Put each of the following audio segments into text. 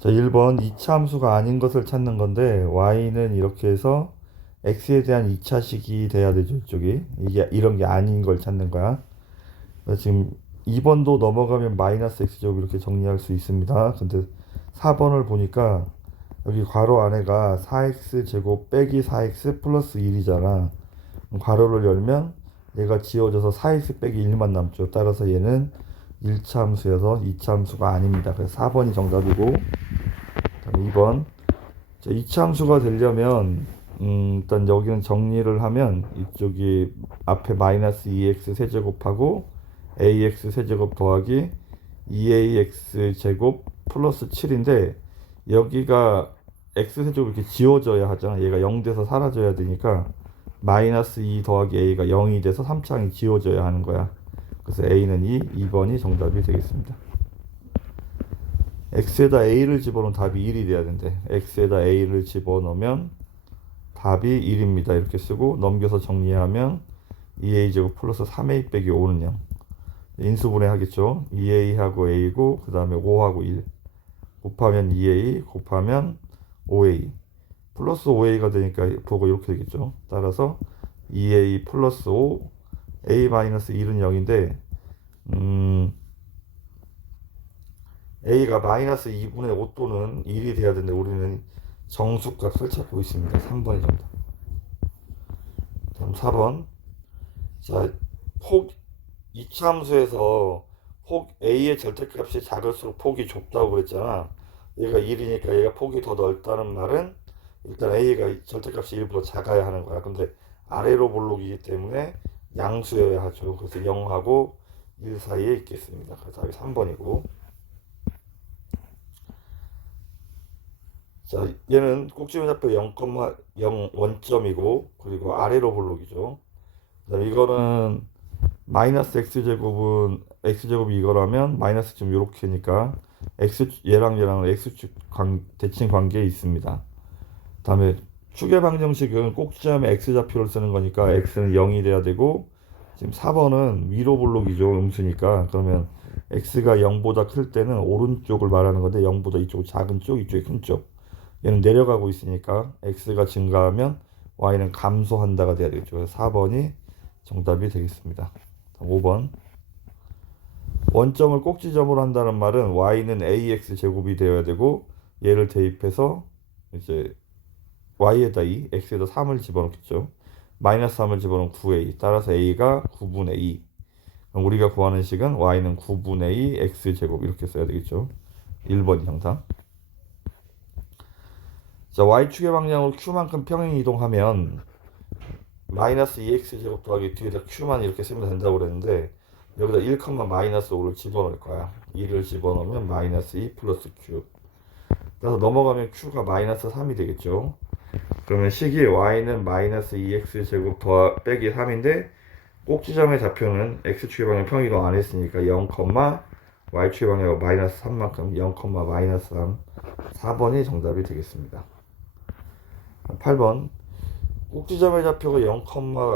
자, 1번 이차 함수가 아닌 것을 찾는 건데 y는 이렇게 해서 x에 대한 2차식이 돼야 되죠. 이쪽이 이게 이런 게 아닌 걸 찾는 거야. 그래서 지금 2번도 넘어가면 마이너스 x제곱 이렇게 정리할 수 있습니다. 근데 4번을 보니까 여기 괄호 안에가 4x 제곱 빼기 4x 플러스 1이잖아. 괄호를 열면 얘가 지워져서 4x 빼기 1만 남죠. 따라서 얘는 1차 함수여서 2차 함수가 아닙니다. 그래서 4번이 정답이고, 2번. 자, 2차 함수가 되려면 일단 여기는 정리를 하면 이쪽이 앞에 마이너스 2x 세제곱하고 ax 세제곱 더하기 2ax 제곱 플러스 7인데 여기가 x 세제곱 이렇게 지워져야 하잖아. 얘가 0 돼서 사라져야 되니까 마이너스 2 더하기 a가 0이 돼서 3창이 지워져야 하는 거야. 그래서 a는 2번이 정답이 되겠습니다. x에다 a를 집어넣으면 답이 1이 돼야 된대. x에다 a를 집어넣으면 답이 1입니다. 이렇게 쓰고 넘겨서 정리하면 2a제곱 플러스 3a 빼기 5는 0. 인수분해 하겠죠. 2a하고 a고 그 다음에 5하고 1 곱하면 2a 곱하면 5a 플러스 5a가 되니까 보고 이렇게 되겠죠. 따라서 2a 플러스 5 a 마이너스 1은 0인데 a가 마이너스 2분의 5 또는 1이 돼야 되는데 우리는 정수값을 찾고 있습니다. 3번이 정답. 다음 4번. 자, 폭 이차함수에서 폭 a의 절대값이 작을수록 폭이 좁다고 그랬잖아. 얘가 1이니까 얘가 폭이 더 넓다는 말은 일단 a가 절대값이 1보다 작아야 하는 거야. 근데 아래로 볼록이기 때문에 양수여야 하죠. 그래서 0하고 1 사이에 있겠습니다. 그래서 답이 3번이고. 자, 얘는 꼭지점 좌표 0,0 원점이고 그리고 아래로 볼록이죠. 이거는 마이너스 x제곱은 x제곱이 이거라면 마이너스 좀 요렇게니까 얘랑 x축 대칭 관계에 있습니다. 다음에 축의 방정식은 꼭지점에 x좌표를 쓰는 거니까 x는 0이 돼야 되고 지금 4번은 위로 볼록이죠. 음수니까. 그러면 x가 0보다 클 때는 오른쪽을 말하는 건데 0보다 이쪽 작은 쪽, 이쪽이 큰 쪽. 얘는 내려가고 있으니까 x가 증가하면 y는 감소한다가 돼야 되겠죠. 그래서 4번이 정답이 되겠습니다. 5번. 원점을 꼭지점으로 한다는 말은 y는 ax 제곱이 되어야 되고 얘를 대입해서 이제 y에다 2, x에다 3을 집어넣겠죠. 마이너스 3을 집어넣으면 9a. 따라서 a가 9분의 2. 그럼 우리가 구하는 식은 y는 9분의 2 x 제곱 이렇게 써야 되겠죠. 1번이 정답. 자, y축의 방향으로 q만큼 평행 이동하면 마이너스 2x 제곱 더하기 뒤에다 q만 이렇게 쓰면 된다고 그랬는데 여기다 1, 마이너스 5를 집어넣을 거야. 2를 집어넣으면 마이너스 2 플러스 q. 그래서 넘어가면 q가 마이너스 3이 되겠죠. 그러면 식이 y는 마이너스 2x 제곱 빼기 3인데 꼭지점의 좌표는 x축의 방향 평행 이동 안 했으니까 0, y축의 방향 마이너스 3만큼 0, 마이너스 3. 4번이 정답이 되겠습니다. 8번. 꼭지점의 좌표가 0,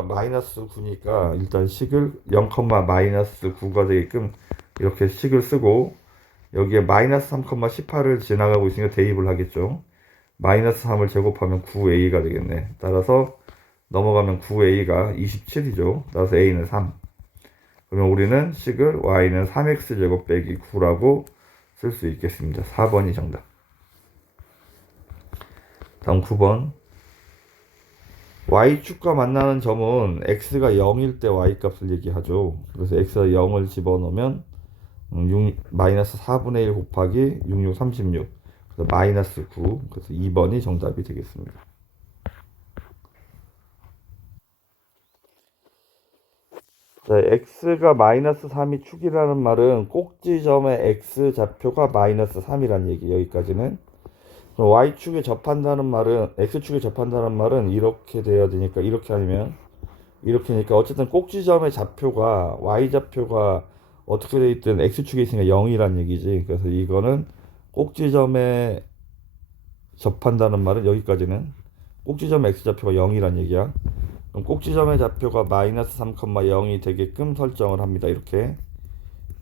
마이너스 9니까 일단 식을 0, 마이너스 9가 되게끔 이렇게 식을 쓰고 여기에 마이너스 3, 18을 지나가고 있으니까 대입을 하겠죠. 마이너스 3을 제곱하면 9a가 되겠네. 따라서 넘어가면 9a가 27이죠. 따라서 a는 3. 그러면 우리는 식을 y는 3x 제곱 빼기 9라고 쓸 수 있겠습니다. 4번이 정답. 다음 9번. y축과 만나는 점은 x가 0일 때 y값을 얘기하죠. 그래서 x가 0을 집어넣으면 마이너스 4분의 1 곱하기 66, 36. 그래서 마이너스 9. 그래서 2번이 정답이 되겠습니다. 자, x가 마이너스 3이 축이라는 말은 꼭지점의 x좌표가 마이너스 3이라는 얘기. 여기까지는. 그럼 y축에 접한다는 말은 x축에 접한다는 말은 이렇게 돼야 되니까 이렇게 아니면 이렇게니까 어쨌든 꼭지점의 좌표가 y좌표가 어떻게 돼 있든 x축에 있으니까 0이란 얘기지. 그래서 이거는 꼭지점에 접한다는 말은 여기까지는 꼭지점 x좌표가 0이란 얘기야. 그럼 꼭지점의 좌표가 마이너스 3, 0이 되게끔 설정을 합니다. 이렇게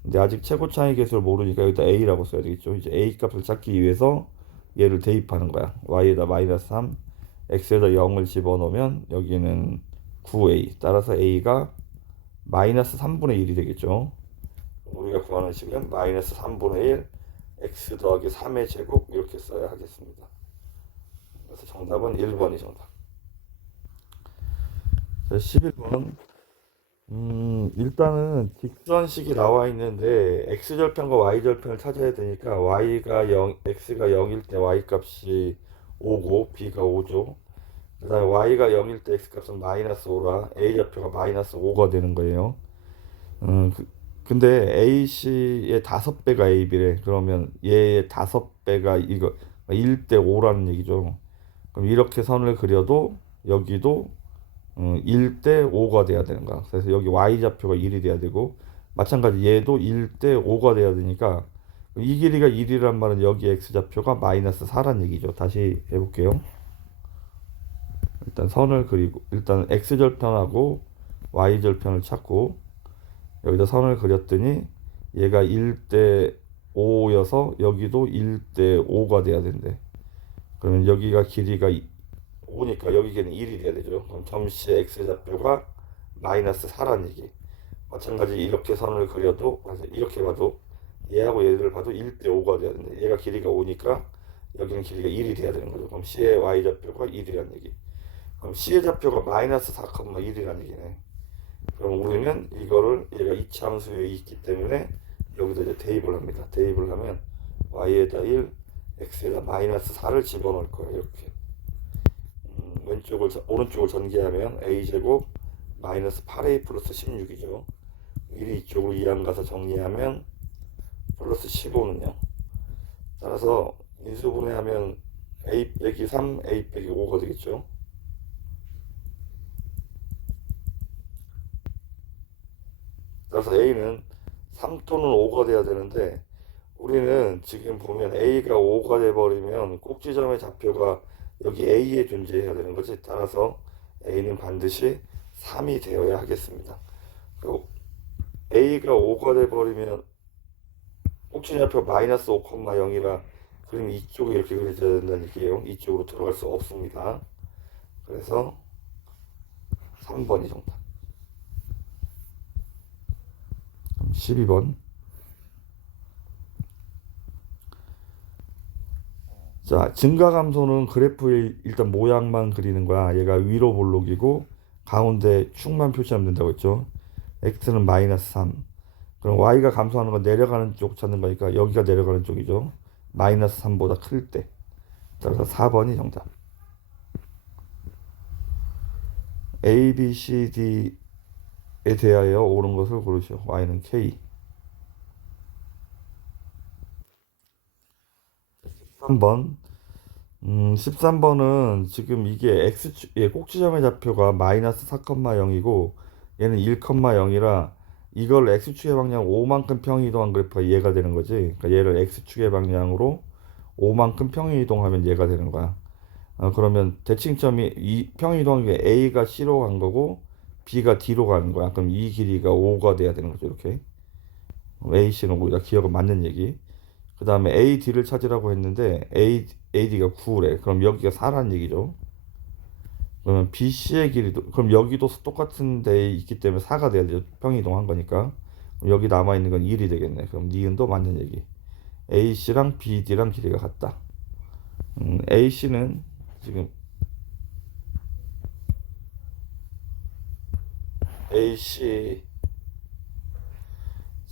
근데 아직 최고차이 계수를 모르니까 여기다 a라고 써야 되겠죠. 이제 a 값을 찾기 위해서 얘를 대입하는 거야. y에다 마이너스 3, x에다 0을 집어넣으면 여기는 9a. 따라서 a가 마이너스 3분의 1이 되겠죠. 우리가 구하는 식은 마이너스 3분의 1 x 더하기 3의 제곱 이렇게 써야 하겠습니다. 그래서 정답은 1번이 정답. 자, 11번. 일단은 직선식이 나와 있는데 x절편과 y절편을 찾아야 되니까 y가 0, x가 0일 때 y 값이 5고 b가 5죠. 그 다음에 y가 0일 때 x 값은 마이너스 5라 a 좌표가 마이너스 5가 되는 거예요. 근데 AC의 5배가 AB래. 그러면 얘의 5배가 이거 1대 5라는 얘기죠. 그럼 이렇게 선을 그려도 여기도 1대 5가 돼야 되는 거야. 그래서 여기 y좌표가 1이 돼야 되고 마찬가지 얘도 1대 5가 돼야 되니까 이 길이가 1이란 말은 여기 x좌표가 마이너스 4란 얘기죠. 다시 해볼게요. 일단 선을 그리고 일단 x절편하고 y절편을 찾고 여기다 선을 그렸더니 얘가 1대 5여서 여기도 1대 5가 돼야 된대. 그러면 여기가 길이가 5니까 여기는 1이 돼야 되죠. 그럼 점시의 x좌표가 마이너스 4란 얘기. 마찬가지 이렇게 선을 그려도 이렇게 봐도 얘하고 얘를 봐도 1대 5가 돼야 되는데 얘가 길이가 5니까 여기는 길이가 1이 돼야 되는 거죠. 그럼 C의 y좌표가 1이란 얘기. 그럼 C의 좌표가 마이너스 4,1이란 얘기네. 그럼 우리는 이거를 얘가 이차함수에 있기 때문에 여기다 이제 대입을 합니다. 대입을 하면 y에다 1, x에다 마이너스 4를 집어넣을 거예요. 이렇게. 오른쪽을 전개하면 a제곱 마이너스 8a 플러스 16이죠. 1이 이쪽으로 2안 가서 정리하면 플러스 15는요. 따라서 인수분해하면 a 빼기 3, a 빼기 5가 되겠죠. 따라서 a는 3 또는 5가 돼야 되는데 우리는 지금 보면 a가 5가 돼버리면 꼭지점의 좌표가 여기 a에 존재해야 되는 거지. 따라서 a는 반드시 3이 되어야 하겠습니다. 그리고 a가 5가 돼버리면 꼭지좌표 마이너스 5,0이라 그럼 이쪽에 이렇게 그려져야 된다는 얘기예요. 이쪽으로 들어갈 수 없습니다. 그래서 3번이 정답. 12번. 자, 증가감소는 그래프의 일단 모양만 그리는 거야. 얘가 위로 볼록이고 가운데 축만 표시하면 된다고 했죠. x는 마이너스 3. 그럼 y가 감소하는 건 내려가는 쪽 찾는 거니까 여기가 내려가는 쪽이죠. 마이너스 3보다 클 때. 따라서 4번이 정답. A, B, C, D에 대하여 옳은 것을 고르시오. y는 k. 13번. 13번은 지금 이게 꼭지점의 좌표가 마이너스 4,0이고 얘는 1,0이라 이걸 x축의 방향 5만큼 평이동한 그래프가 얘가 되는 거지. 그러니까 얘를 x축의 방향으로 5만큼 평이동하면 얘가 되는 거야. 그러면 대칭점이 평이동한 게 a가 c로 간 거고 b가 d로 가는 거야. 그럼 이 길이가 5가 돼야 되는 거죠. 이렇게 AC는 우리가 기억은 맞는 얘기. 그 다음에 AD를 찾으라고 했는데 AD가 9래. 그럼 여기가 4라는 얘기죠. 그러면 BC의 길이도 그럼 여기도 똑같은 데에 있기 때문에 4가 돼야 돼요. 평이동한 거니까. 그럼 여기 남아있는 건 1이 되겠네. 그럼 니은도 맞는 얘기. AC랑 BD랑 길이가 같다. AC는 지금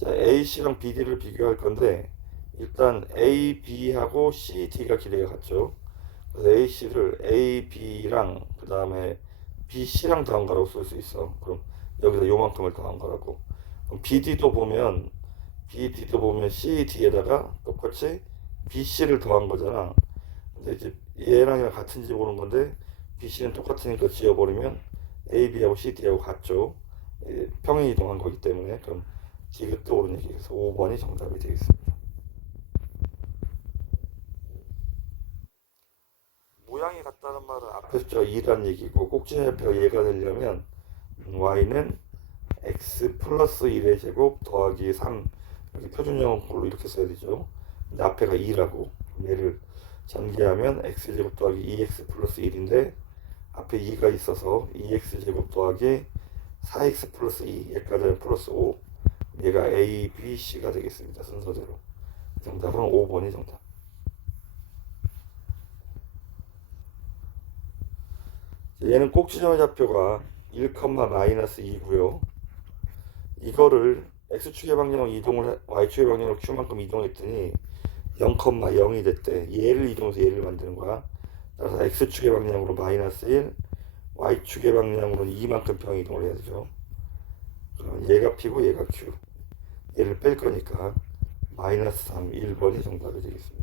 AC랑 BD를 비교할 건데 일단 AB하고 CD가 길이가 같죠. 그래서 AC를 AB랑 그 다음에 BC랑 더한 거라고 쓸 수 있어. 그럼 여기서 요만큼을 더한 거라고. 그럼 BD도 보면 CD에다가 똑같이 BC를 더한 거잖아. 근데 이제 얘랑 같은지 보는 건데 BC는 똑같으니까 지워버리면 AB하고 CD하고 같죠. 평행 이동한 거기 때문에 그럼 디귿도 옳은 얘기에서 5번이 정답이 되겠습니다. 모양이 같다는 말은 앞에 숫자가 2란 얘기고 꼭지좌표가 얘가 되려면 y는 x 플러스 1의 제곱 더하기 3 여기 표준형 걸로 이렇게 써야 되죠. 근데 앞에가 2라고. 얘를 전개하면 x제곱 더하기 2x 플러스 1인데 앞에 2가 있어서 2x제곱 더하기 4x 플러스 2 얘까지 하면 플러스 5. 얘가 a, b, c가 되겠습니다. 순서대로. 정답은 5번이 정답. 얘는 꼭지점의 좌표가 1, 마이너스 2고요. 이거를 x축의 방향으로 이동을 y축의 방향으로 q만큼 이동했더니 0,0이 됐대. 얘를 이동해서 얘를 만드는 거야. 따라서 x축의 방향으로 마이너스 1, y축의 방향으로는 2만큼 평 이동을 해야 되죠. 그럼 얘가 p고 얘가 q. 얘를 뺄 거니까 마이너스 3, 1번이 정답이 되겠습니다.